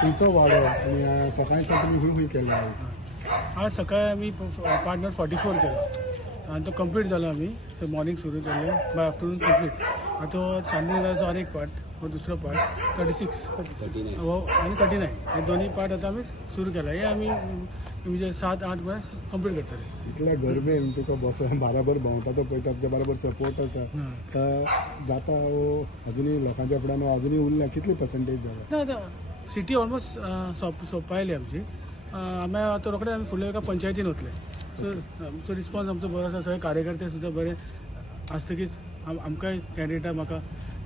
तुमचो वाडो आणि सकाळी तुम्ही खूंय केला आज सकाळी आम्ही पार्टनर 44 केला आणि तो कंप्लीट झाला आम्ही सो मॉर्निंग सुरू केले बाय आफ्टरनून कंप्लीट आता चांदणीराचा अनेक पार्ट व दुसरा पार्ट 36 आणि 39 हे दोन्ही पार्ट आता आम्ही सुरू केला हे आम्ही म्हणजे 7-8 महिने कंप्लीट करतले इतल्या गरमेन तुका बसून बराबर भोंवता तो पळयता तुज्या बराबर सपोर्ट आसा तर जाता अजुनूय लोकांच्या फुड्यान अजुनूय उरला कितली पर्संटेज जाला ना आता सिटी ऑलमोस्ट सोंपायली आमची आम्ही आता रोखडे आम्ही फुडल्या एका पंचायतीन वतले सो आमचो रिस्पॉन्स आमचो बरो आसा सगळे कार्यकर्ते सुद्दां बरे आसतकीच आमकां कॅन्डिडेटाक म्हाका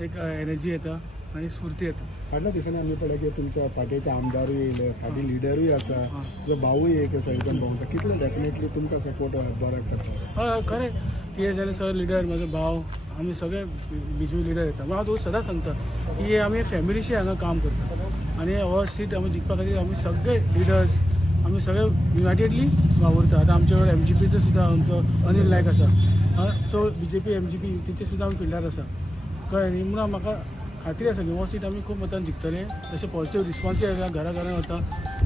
एक एनर्जी येता आनी स्फूर्ती येता फाटल्या दिसांनी आमी पळय की तुमच्या पार्टीचे आमदारूय येयले फाटी लिडरूय आसा जो भाऊय एक आसा एकदम भोंवता कितले डेफिनेटली तुमकां सपोर्ट बरो करता हय खरें कितें जालें सगळे लिडर म्हाजो भाव आमी सगळे बीजेपी लिडर येता हांव तुका सदांच सांगता की आमी फॅमिलीशी हांगा काम करता आनी हो सीट आमी जिखपा खातीर आमी सगळे लिडर्स आमी सगळे युनायटेडली वावुरता आतां आमचे कडेन MGPचो सुद्दां आमचो अनिल नायक आसा सो BJP MGP युतीचे सुद्दां आमी फिल्डार आसा कळ्ळें न्ही म्हणून म्हाका खात्री आसा की हो सीट आमी खूब मतान जिखतले तशें पॉझिटीव रिस्पॉन्सूय येयला घरा वता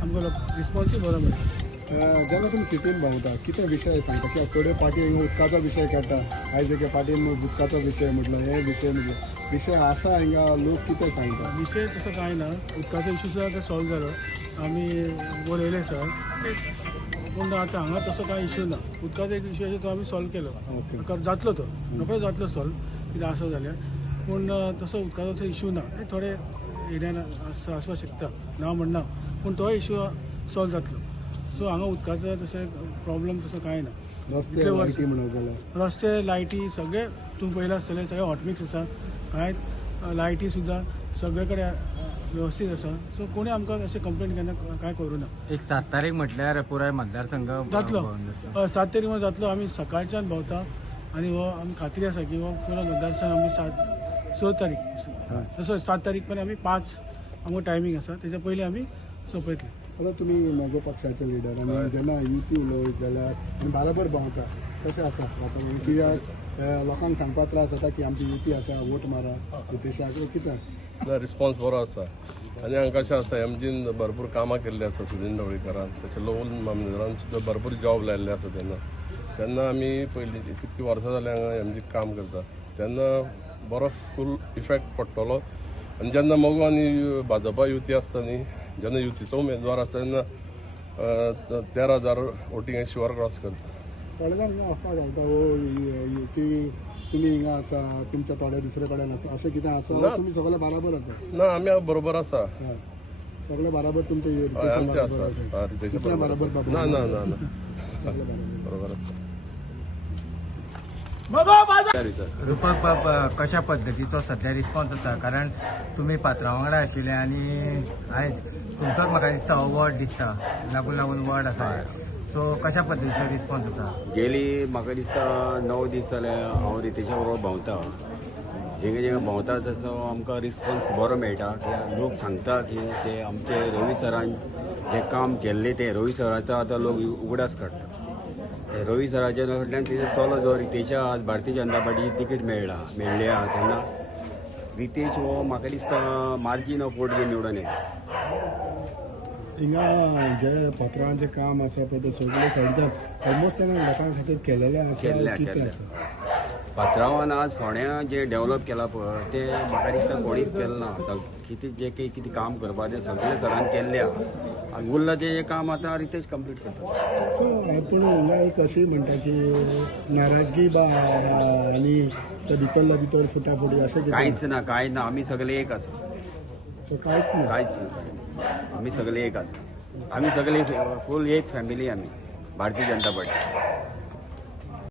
आमकां रिस्पॉन्सूय बरो मेळटा जेन्ना तुमी सिटीन भोंवता कितें विशय सांगता की थोड्यो पार्टी उदकाचो विशय काडटा आयज एके पार्टीन उदकाचो विशय म्हटलो हे विशय म्हणजे विशय आसा हिंगा लोक कितें सांगता विशय तसो कांय ना उदकाचो इशू सुद्दां आतां सॉल्व जालो आमी बरयले सर पूण आतां हांगा तसो कांय इशू ना उदकाचो एक इशू आसा तो आमी सॉल्व केलो जातलो तो रोखडो जातलो सॉल्व कितें आसा जाल्यार पूण तसो उदकाचो इशू ना थोडे एरियान आसपाक शकता ना म्हणना पूण तो इशू सॉल्व जातलो सो हांगा उदकाचो तशें प्रॉब्लम तसो कांय ना रस्ते लायटी म्हणत जाल्यार रस्ते लायटी सगळे तुम्ही पयला आसतले सगळे हॉटमिक्स आसा कांय लायटी सुद्दां सगळे कडेन व्यवस्थीत आसा सो कोणी आमकां अशें कंप्लेंट केन्ना कांय करूं ना एक 7 तारीख म्हटल्यार पुराय मतदारसंघ जातलो 7 तारीख म्हण जातलो आमी सकाळच्यान भोंवता आनी हो आमी खात्री आसा की हो पुरो मतदारसंघ आमी 6 तारीख तसो 7 तारीख पर्यंत आमी 5 आमकां टायमींग आसा तेच्या पयलीं आमी सोंपयतले आतां तुमी म्हाजो पक्षाचे लिडर आनी जेन्ना युती उलयत जाल्यार आमी बराबर भोंवता तशें आसा वातावरण कित्याक लोकांक सांगपाक त्रास जाता की आमची युती आसा वोट मारा युतीशाक कित्याक रिस्पॉन्स बरो आसा आनी हांगा कशें आसा MGन भरपूर कामां केल्लीं आसा सुनील ढवळीकरान तशें लोवल मामलेदारान सुद्दां भरपूर जॉब लायल्ले आसा तेन्ना आमी पयलीं कितलीं वर्सां जालीं हांगा MGक काम करता तेन्ना बरो फूल इफेक्ट पडटलो आनी जेन्ना मगो आनी भाजपा युती आसता न्ही जेन्ना युतीचो उमेदवार आसता तेन्ना 13,000 वोटींग शुअर क्रॉस करता थोडे जाण हिंगा अफवा घालता युती तुमी हिंगा आसा तुमच्या थोड्या दुसरे कडेन आसा अशें कितें आसा तुमी सगळे बराबर आसा ना आमी बरोबर आसा सगळे बराबर तुमचे आमचे आसा दुसऱ्या बराबर ना ना ना ना सगळे बराबर बरोबर आसा रुपक बाब कशा पद्दतीचो सध्या रिस्पॉन्स आसा कारण तुमी पात्रांव वांगडा आशिल्ले आनी आयज तुमचोच म्हाका दिसता हो वॉर्ड दिसता लागून वॉर्ड आसा सो कशा पद्दतीचो रिस्पॉन्स आसा गेली म्हाका दिसता 9 दीस जाले हांव रितेशा बरोबर भोंवता जेंगे भोंवता तसो आमकां रिस्पॉन्स बरो मेळटा कित्याक लोक सांगता की जे आमचे रवी सरान जे काम केल्लें ते रवी सराचो आतां लोक उगडास काडटा ते रवी सराच्या कडल्यान तेजो चलो जो रितेशा आज भारतीय जनता पार्टीची तिकीट मेळ्ळी आहा तेन्ना रितेश हो म्हाका दिसता मार्जीन ऑफ वोट घेवन निवडून येता हिंगा जे पात्रांचें काम आसा पळय ते सगळे सायडीच्यान ऑलमोस्ट ताणें लोकां खातीर केलेलें आसा कितें आसा पात्रांवान आज फोंड्या जे डेव्हलप केला पळय ते म्हाका दिसता कोणीच केलें ना कितें जे कितें काम करपा तें सगळे सरान केल्लें आहा आनी उरलां जे काम आतां रितेश कंप्लीट करता सो पूण हिंगा एक अशी म्हणटा की नाराजगी बा आनी भितरल्या भितर फुटाफुटी अशें कांयच ना आमी सगळे एक आसा सो कांयच ना कांयच ना आमी सगळे एक आसा आमी सगळे फूल एक फॅमिली आमी भारतीय जनता पार्टी